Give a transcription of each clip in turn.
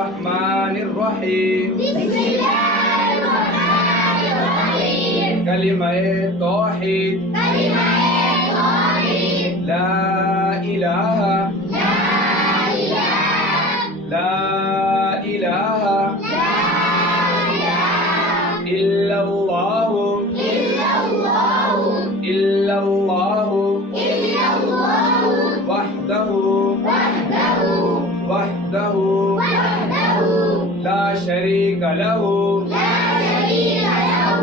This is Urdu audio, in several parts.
الرحمن الرحیم بسم اللہ الرحمن الرحیم کلمہ توحید کلمہ توحید لا الہ لا الہ لا الہ لا الہ الا اللہ الا اللہ الا اللہ الا اللہ وحدہ وحدہ وحدہ وحدہ لا شریک لہ لا شریک له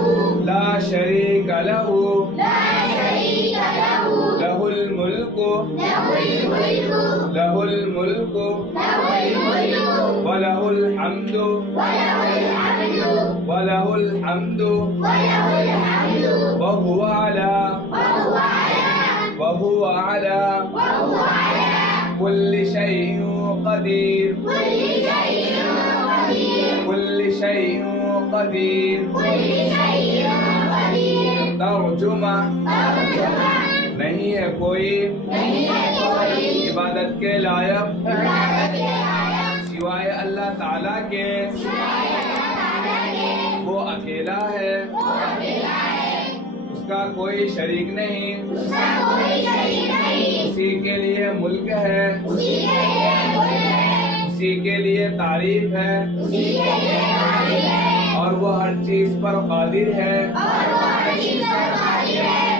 لا شریک لہ لا شریک له لہ الملک له الملک لہ الملک له الملك ولہ الحمد وله الحمد ولہ الحمد وله الحمد وهو على وهو على كل شيء قدير كل شيء قدير كل شيء قدير كل شيء قدير ترجمہ ترجمہ نہیں ہے کوئی نہیں ہے کوئی عبادت کے لائق عبادت کے لائق سوائے اللہ تعالیٰ کے سوائے اللہ تعالیٰ کے وہ اکیلا ہے وہ اکیلا ہے اس کا کوئی شریک نہیں اس کا کوئی شریک نہیں اسی کے لیے ملک ہے اسی کے لیے ملک ہے اسی کے لیے تعریف ہے اسی کے لیے قادر ہے اور وہ ہر چیز پر قادر ہے اور وہ ہر چیز پر قادر ہے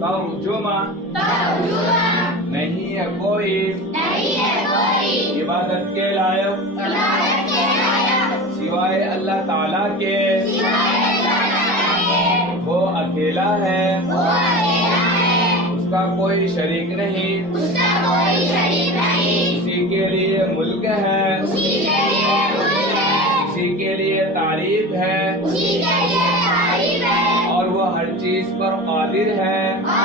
ترجمہ ترجمہ نہیں ہے کوئی نہیں ہے کوئی عبادت کے لائق عبادت کے لائق سوائے اللہ تعالیٰ کے سوائے اللہ تعالیٰ کے وہ اکیلا ہے وہ اکیلا ہے اس کا کوئی شریک نہیں اس کا کوئی شریک نہیں اسی کے لیے ملک ہے اسی کے لیے ملک ہے اسی کے لیے تعریف ہے اسی کے لیے تعریف ہے اور وہ ہر چیز پر قادر ہے اور